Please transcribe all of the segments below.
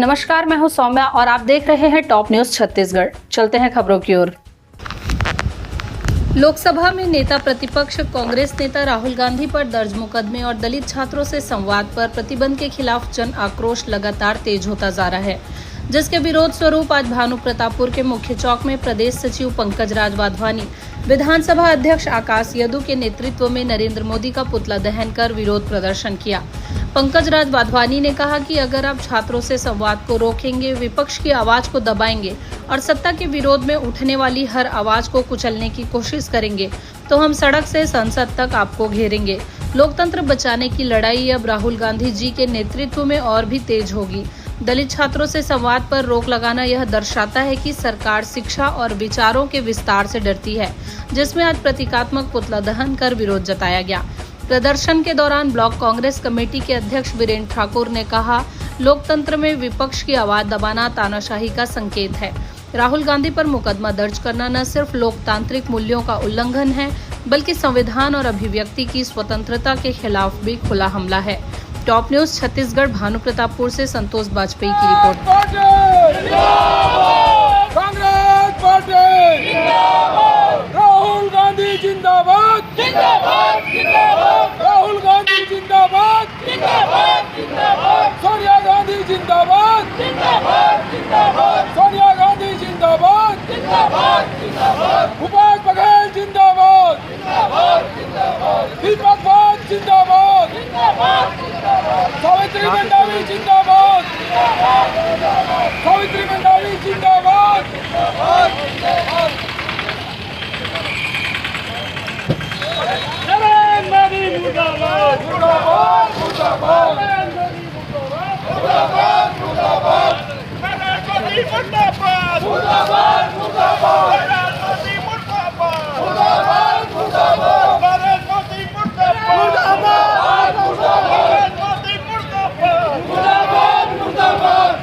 नमस्कार, मैं हूं सौम्या और आप देख रहे हैं टॉप न्यूज छत्तीसगढ़। चलते हैं खबरों की ओर। लोकसभा में नेता प्रतिपक्ष कांग्रेस नेता राहुल गांधी पर दर्ज मुकदमे और दलित छात्रों से संवाद पर प्रतिबंध के खिलाफ जन आक्रोश लगातार तेज होता जा रहा है, जिसके विरोध स्वरूप आज भानु प्रतापपुर के मुख्य चौक में प्रदेश सचिव पंकज राज वाधवानी, विधानसभा अध्यक्ष आकाश यदु के नेतृत्व में नरेंद्र मोदी का पुतला दहन कर विरोध प्रदर्शन किया। पंकज राज वाधवानी ने कहा कि अगर आप छात्रों से संवाद को रोकेंगे, विपक्ष की आवाज को दबाएंगे और सत्ता के विरोध में उठने वाली हर आवाज को कुचलने की कोशिश करेंगे, तो हम सड़क से संसद तक आपको घेरेंगे। लोकतंत्र बचाने की लड़ाई अब राहुल गांधी जी के नेतृत्व में और भी तेज होगी। दलित छात्रों से संवाद पर रोक लगाना यह दर्शाता है कि सरकार शिक्षा और विचारों के विस्तार से डरती है, जिसमें आज प्रतीकात्मक पुतला दहन कर विरोध जताया गया। प्रदर्शन के दौरान ब्लॉक कांग्रेस कमेटी के अध्यक्ष वीरेंद्र ठाकुर ने कहा, लोकतंत्र में विपक्ष की आवाज दबाना तानाशाही का संकेत है। राहुल गांधी पर मुकदमा दर्ज करना न सिर्फ लोकतांत्रिक मूल्यों का उल्लंघन है, बल्कि संविधान और अभिव्यक्ति की स्वतंत्रता के खिलाफ भी खुला हमला है। टॉप न्यूज छत्तीसगढ़ भानु प्रतापपुर से संतोष बाजपेयी की रिपोर्ट। राहुल गांधी जिंदाबाद, जिंदाबाद, जिंदाबाद। राहुल गांधी जिंदाबाद, जिंदाबाद, जिंदाबाद। सोनिया गांधी जिंदाबाद, जिंदाबाद, जिंदाबाद। सोनिया गांधी जिंदाबाद, जिंदाबाद, जिंदाबाद। भूपेश बघेल जिंदाबाद, जिंदाबाद, जिंदाबाद। दीपक बाग जिंदाबाद, जिंदाबाद, जिंदाबाद। सावित्री मंडावी जिंदाबाद, जिंदाबाद, जिंदाबाद। सावित्री मंडावी जिंदाबाद, जिंदाबाद, जिंदाबाद। मुर्दाबाद, मुर्दाबाद, मुर्दाबाद। मुर्दाबाद, मुर्दाबाद। नरेंद्र मोदी मुर्दाबाद, मुर्दाबाद, मुर्दाबाद। नरेंद्र मोदी मुर्दाबाद, मुर्दाबाद, मुर्दाबाद। नरेंद्र मोदी मुर्दाबाद, मुर्दाबाद, मुर्दाबाद। नरेंद्र मोदी मुर्दाबाद, मुर्दाबाद, मुर्दाबाद।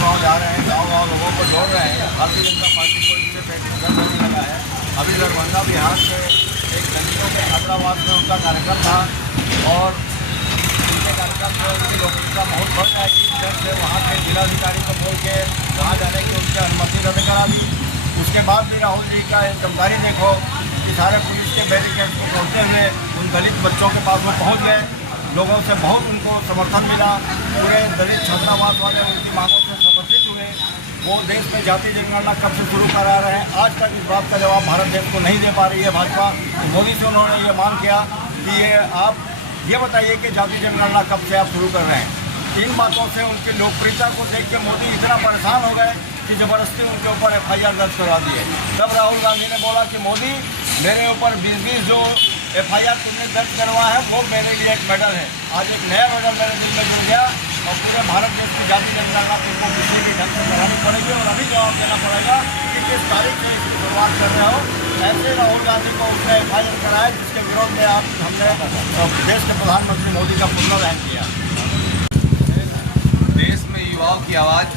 गाँव जा रहे हैं, गाँव लोगों को जोड़ रहे हैं। भारतीय जनता पार्टी को इससे पेट में दर्द होने लगा है। अभी दरभंगा बिहार के एक दलितों के हैदराबाद में उनका कार्यक्रम था और उनके कार्यक्रम में उनकी लोकप्रियता बहुत बढ़ जाएगी। से वहाँ के जिलाधिकारी को बोल के वहाँ जाने की उनकी अनुमति रद्द करा दी। उसके बाद भी राहुल जी का एक गद्दारी देखो कि सारे पुलिस के बैरिकेड को तोड़ते हुए उन दलित बच्चों के पास वो पहुँच गए। लोगों से बहुत उनको समर्थन मिला। पूरे दलित छात्रावास वाले उनकी मांगों से समर्थित हुए। वो देश में जाति जनगणना कब से शुरू करा रहे हैं, आज तक इस बात का जवाब भारत देश को नहीं दे पा रही है भाजपा। तो मोदी से उन्होंने ये मांग किया कि आप ये बताइए कि जाति जनगणना कब से आप शुरू कर रहे हैं। इन बातों से उनकी लोकप्रियता को देख के मोदी इतना परेशान हो गए कि ज़बरदस्ती उनके ऊपर FIR दर्ज करवा दिए। तब राहुल गांधी ने बोला कि मोदी, मेरे ऊपर 20 जो FIR तुमने दर्ज करवा है वो मेरे लिए एक मेडल है। आज एक नया मेडल मेरे दिल में जुड़ गया और पूरे भारत देश की जाति जनगणना को किसी भी ढंग से करानी पड़ेगी और अभी जवाब देना पड़ेगा कि किस तारीख से इसकी शुरुआत कर रहे हो। ऐसे राहुल गांधी को उसने FIR कराया जिसके विरोध में हमने देश के प्रधानमंत्री मोदी का पुतला दहन किया। देश में युवाओं की आवाज़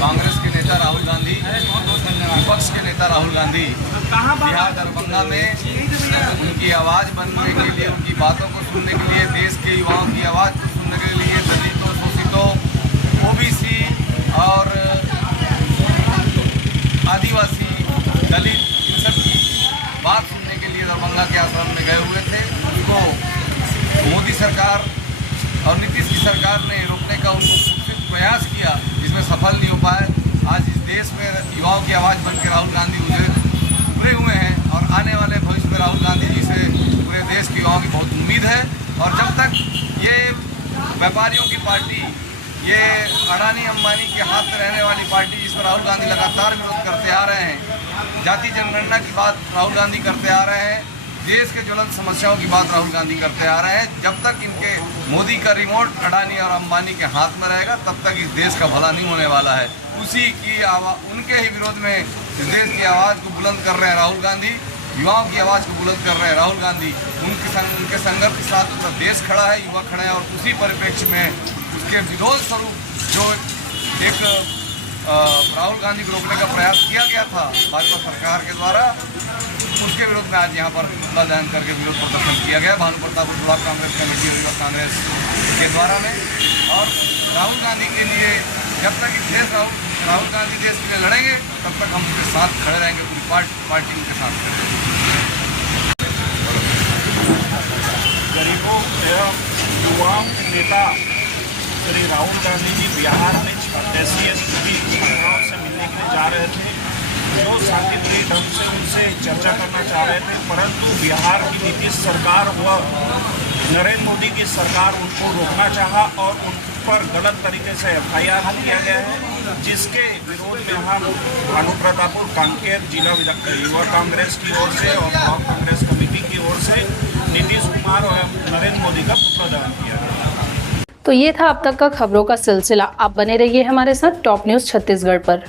कांग्रेस के नेता राहुल गांधी, विपक्ष के नेता राहुल गांधी बिहार दरभंगा में उनकी आवाज़ बनने के लिए, उनकी बातों को सुनने के लिए, देश के युवाओं की आवाज़ को सुनने के लिए दलितों, शोषितों, OBC और आदिवासी, दलित, इन सब की बात सुनने के लिए दरभंगा के आश्रम में गए हुए थे। उनको मोदी सरकार और नीतीश की सरकार ने रोकने का उनको प्रयास किया, जिसमें सफल नहीं हो पाए। आज इस देश में युवाओं की आवाज़ बन के राहुल गांधी उभरे हुए हैं और आने वाले भविष्य में राहुल गांधी जी से पूरे देश के युवाओं की बहुत उम्मीद है। और जब तक ये व्यापारियों की पार्टी, ये अडानी अंबानी के हाथ में रहने वाली पार्टी, जिस पर राहुल गांधी लगातार विरोध करते आ रहे हैं, जाति जनगणना की बात राहुल गांधी करते आ रहे हैं, देश के ज्वलंत समस्याओं की बात राहुल गांधी करते आ रहे हैं, जब तक इनके मोदी का रिमोट अडानी और अंबानी के हाथ में रहेगा तब तक इस देश का भला नहीं होने वाला है। उसी की आवाज़, उनके ही विरोध में इस देश की आवाज़ को बुलंद कर रहे हैं राहुल गांधी, युवाओं की आवाज़ को बुलंद कर रहे हैं राहुल गांधी। उनके संघर्ष के साथ पूरा देश खड़ा है, युवा खड़े हैं और उसी परिप्रेक्ष्य में उसके विरोध स्वरूप जो एक राहुल गांधी को रोकने का प्रयास किया गया था भाजपा सरकार के द्वारा, उसके विरोध में आज यहाँ पर पुतला दहन करके विरोध प्रदर्शन किया गया भानु प्रताप ब्लॉक कांग्रेस कमेटी और कांग्रेस के द्वारा में। और राहुल गांधी के लिए जब तक इस देश राहुल गांधी देश के लिए लड़ेंगे तब तक हम उनके साथ खड़े रहेंगे, पूरी पार्टी उनके साथ खड़े रहेंगे। गरीबों एवं युवाओं के नेता श्री राहुल गांधी जी बिहार में SC/ST छात्राओं से मिलने के लिए जा रहे थे, जो शांतिप्रिय ढंग से उनसे चर्चा करना चाह रहे थे, परंतु बिहार की नीतीश सरकार व नरेंद्र मोदी की सरकार उनको रोकना चाहा और उन पर गलत तरीके से FIR किया गया है, जिसके विरोध में हम भानु प्रतापपुर कांकेर जिला युवा कांग्रेस की ओर से और ब्लॉक कांग्रेस कमेटी की ओर से नीतीश कुमार और नरेंद्र मोदी का पुतला दहन किया। तो ये था अब तक का खबरों का सिलसिला। आप बने रहिए हमारे साथ टॉप न्यूज़ छत्तीसगढ़ पर।